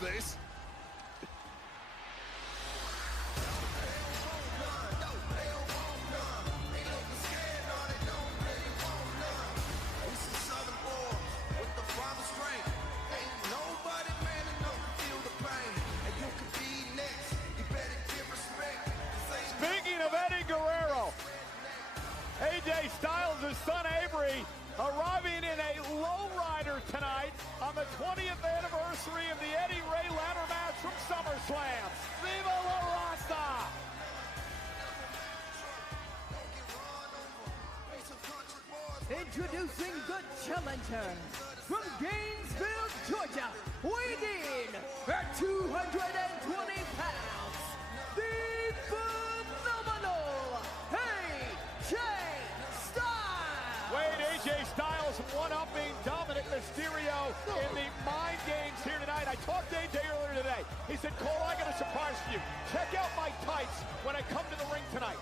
this. Speaking of Eddie Guerrero, AJ Styles' son Avery arriving in a lowrider tonight on the 20th anniversary of the Eddie Ray ladder match from Summerslam. Viva la Rasta! Introducing the challenger from Gainesville, Georgia, weighing in at 220 pounds, the phenomenal AJ Styles! Wade, AJ Styles one-upping Dominik Mysterio in the mind games here tonight. I talked to AJ earlier today. He said, Cole, I got a surprise for you. Check out my tights when I come to the ring tonight.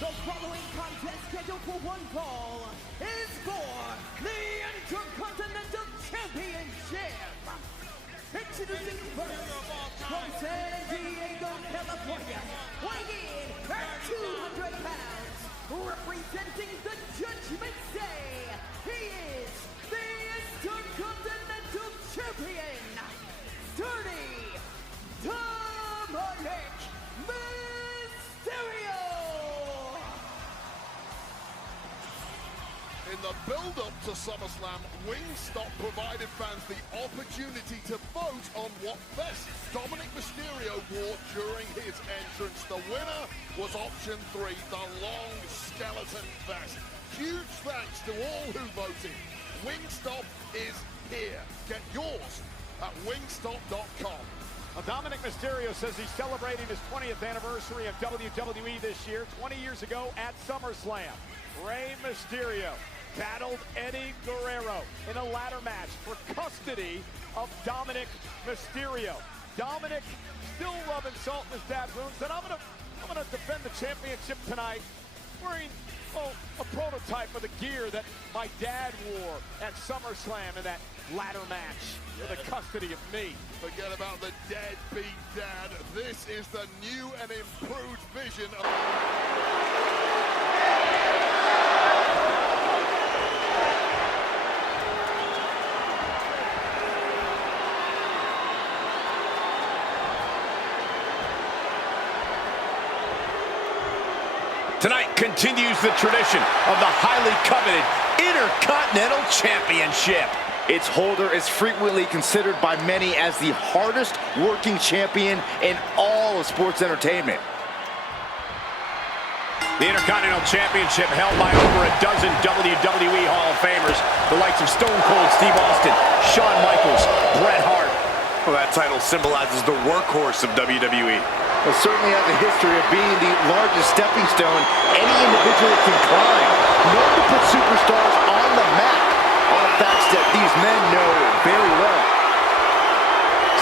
The following contest scheduled for one fall is for the Intercontinental Championship. Introducing first from San Diego, California, weighing in at 200 pounds, representing the Judgment Day, he is the Intercontinental Champion, Dominik Mysterio! In the build-up to SummerSlam, Wingstop provided fans the opportunity to vote on what vest Dominik Mysterio wore during his entrance. The winner was option 3, the long skeleton vest. Huge thanks to all who voted. Wingstop is here. Get yours at wingstop.com. Dominik Mysterio says he's celebrating his 20th anniversary of WWE this year. 20 years ago at SummerSlam, Rey Mysterio battled Eddie Guerrero in a ladder match for custody of Dominik Mysterio. Dominik still rubbing salt in his dad's wounds, and I'm gonna defend the championship tonight wearing a prototype of the gear that my dad wore at SummerSlam in that ladder match for the custody of me. Forget about the deadbeat dad. This is the new and improved vision of... Tonight continues the tradition of the highly coveted Intercontinental Championship. Its holder is frequently considered by many as the hardest working champion in all of sports entertainment. The Intercontinental Championship held by over a dozen WWE Hall of Famers, the likes of Stone Cold Steve Austin, Shawn Michaels, Bret Hart. Well, that title symbolizes the workhorse of WWE. It certainly has a history of being the largest stepping stone any individual can climb. Known to put superstars on the map. All facts that these men know very well.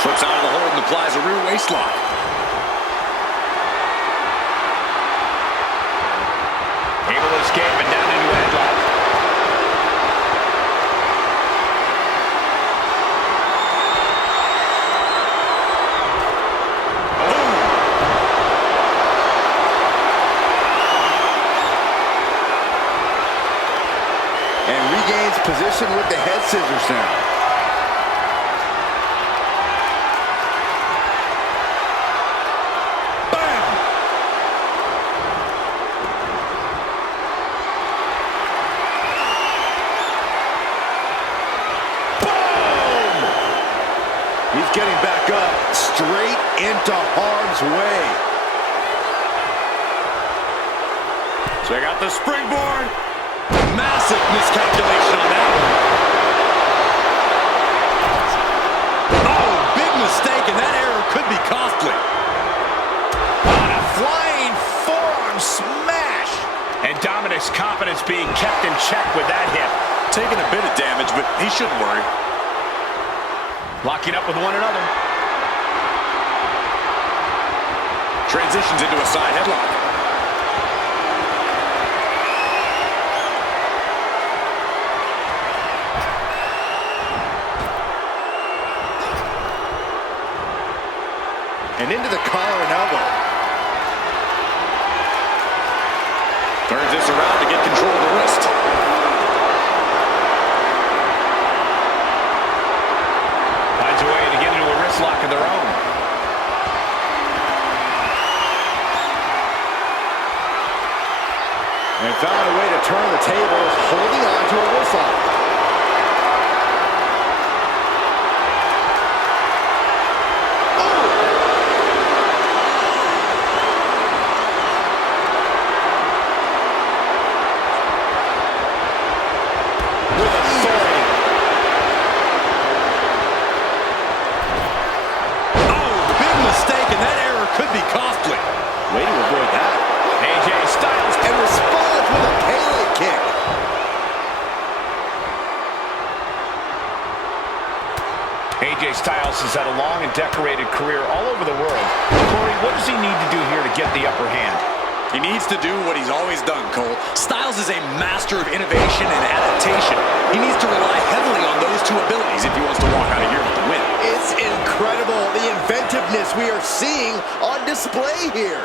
Slips out of the hold and applies a rear waist lock. Able to escape and down into a headlock. Regains position with the head scissors now. Bam! Boom! He's getting back up, straight into harm's way. Check out the springboard. Massive miscalculation on that one. being kept in check with that hit. Taking a bit of damage, but he shouldn't worry. Locking up with one another. Transitions into a side headlock. And into the collar and elbow. Turns this around to get control of the wrist. Finds a way to get into a wrist lock of their own. And found a way to turn the tables, holding on to a wrist lock. Way to avoid that. AJ Styles and responds with a Pele kick. AJ Styles has had a long and decorated career all over the world. Corey, what does he need to do here to get the upper hand? He needs to do what he's always done, Cole. Styles is a master of innovation and adaptation. He needs to rely heavily on those two abilities if he wants to walk out of here with the win. It's incredible, the inventiveness we are seeing on display here.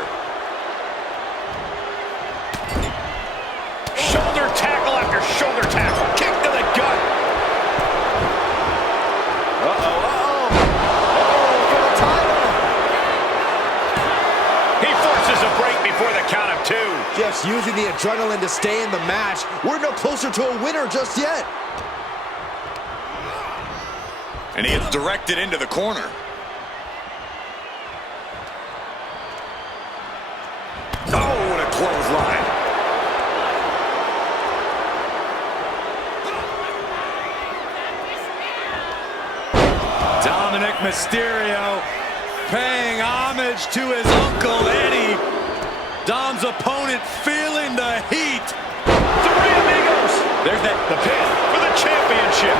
Shoulder tackle after shoulder tackle. Kick to the gut. For the title. He forces a break before the count of two. Just using the adrenaline to stay in the match. We're no closer to a winner just yet. And he gets directed into the corner. Oh, what a clothesline. Dominik Mysterio paying homage to his Uncle Eddie. Dom's opponent feeling the heat. Three amigos. There's the pin for the championship.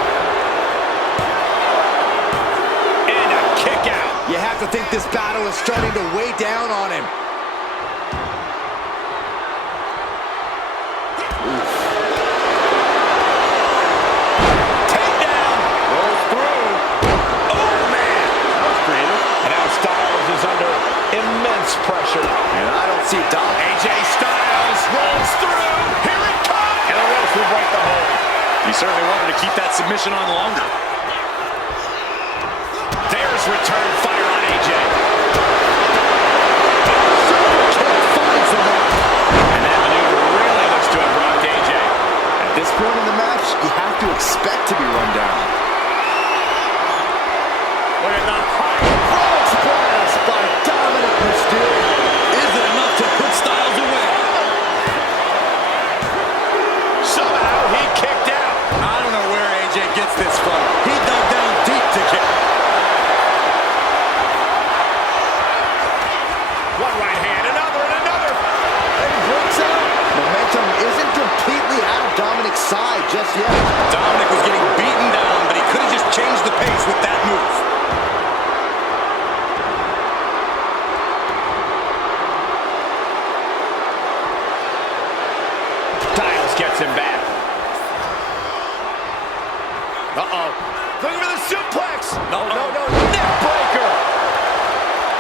And a kick out. You have to think this battle is starting to weigh down on him. Takedown. Rolls through. Oh, man. That was creative. And now Styles is under immense pressure. And I don't see Dom. AJ Styles rolls through. Here it comes. And the ropes will break the hold. He certainly wanted to keep that submission on longer. There's return fire on AJ. And that maneuver really looks to have rocked AJ. At this point in the match, you have to expect to be run down. Look at the high Frog splash by Dominik Mysterio. Is it enough to put Styles away? Somehow he kicked out. I don't know where AJ gets this from. He dug down deep to kick. One right hand, another, and another. And he breaks out. Momentum isn't completely out of Dominik's side just yet. Dominik was getting beaten down, but he could have just changed the pace with that move. Styles gets him back. Uh-oh. Looking for the suplex. No. Neck breaker.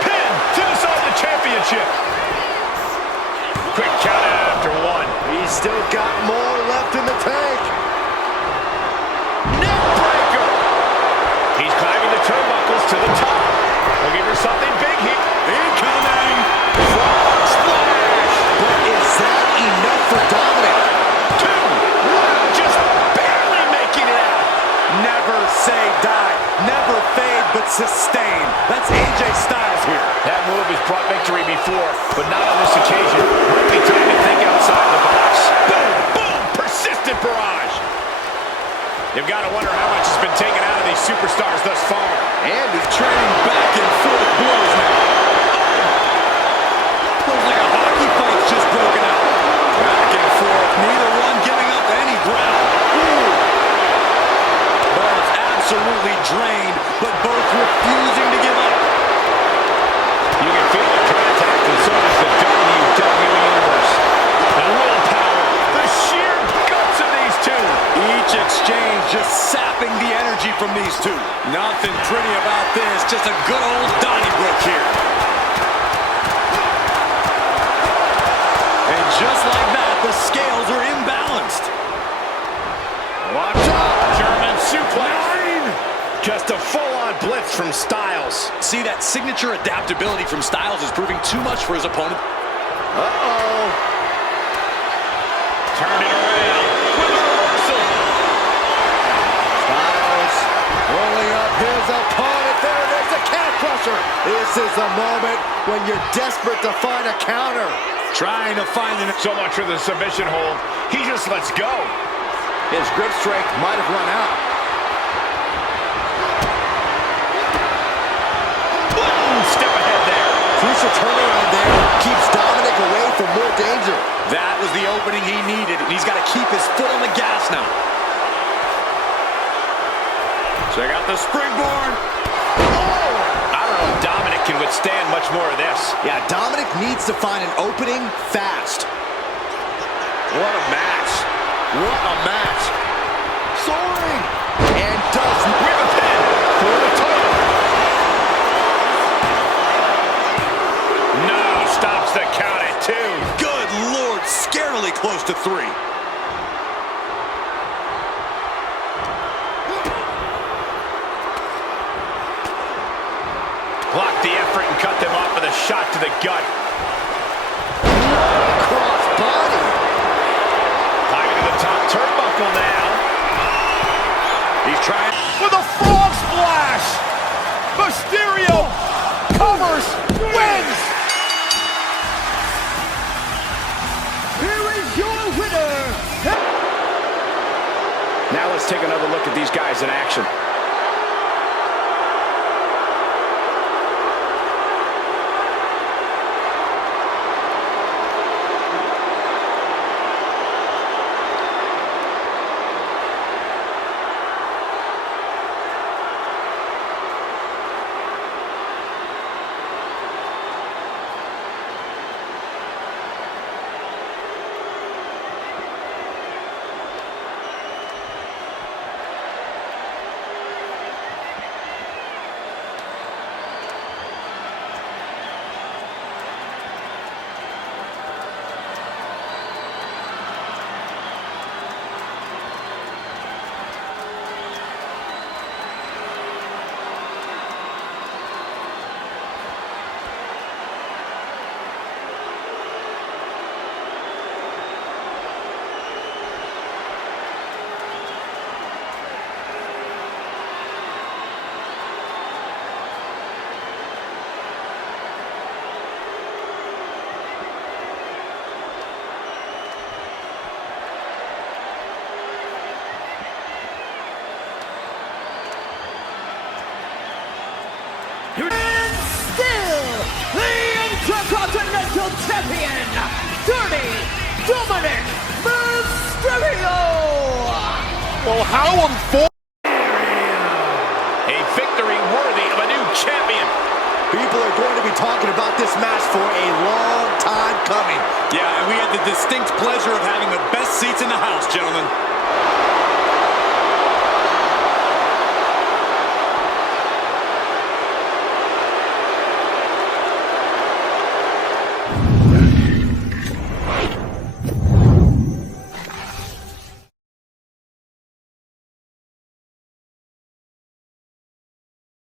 Pin to decide the championship. Quick count after one. He's still got more left in the tank. Neck breaker. He's climbing the turnbuckles to the top. Looking for something big here. Incoming. Frog splash. But is that enough for Dominik? Two. Just barely making it out. Never say die. Never fade, but sustain. That's AJ Styles here. That move has brought victory before, but not on this occasion. Might be time to think outside the box. Boom, boom, persistent barrage. You've got to wonder how much has been taken out of these superstars thus far. And he's trading back and forth blows now. Looks like a hockey fight's just broken out. Back and forth, neither one giving absolutely drained, but both refusing to give up. You can feel the contact, and so does the WWE Universe. The willpower, the sheer guts of these two. Each exchange just sapping the energy from these two. Nothing pretty about this, just a good old Donnybrook here. And just like that, the scales are imbalanced. Watch out! German suplex. Just a full-on blitz from Styles. See, that signature adaptability from Styles is proving too much for his opponent. Uh-oh. Turn it around with a reversal. Styles rolling up his opponent. There it is, a calf crusher. This is the moment when you're desperate to find a counter. Trying to find So much for the submission hold. He just lets go. His grip strength might have run out. Step ahead there. Crucial turnaround there. Keeps Dominik away from more danger. That was the opening he needed, and he's got to keep his foot on the gas now. Check out the springboard. Oh! I don't know if Dominik can withstand much more of this. Yeah, Dominik needs to find an opening fast. What a match. What a match. Soaring. And does with a pin for the title. No, stops the count at 2. Good Lord, scarily close to 3. Blocked the effort and cut them off with a shot to the gut. cross body. Climbing to the top turnbuckle now. He's trying With a frog splash. Mysterio covers, wins. Here is your winner. Now let's take another look at these guys in action. And still, the Intercontinental Champion, Dirty Dominik Mysterio. Well, how unfortunate. A victory worthy of a new champion. People are going to be talking about this match for a long time coming. Yeah, and we had the distinct pleasure of having the best seats in the house, gentlemen.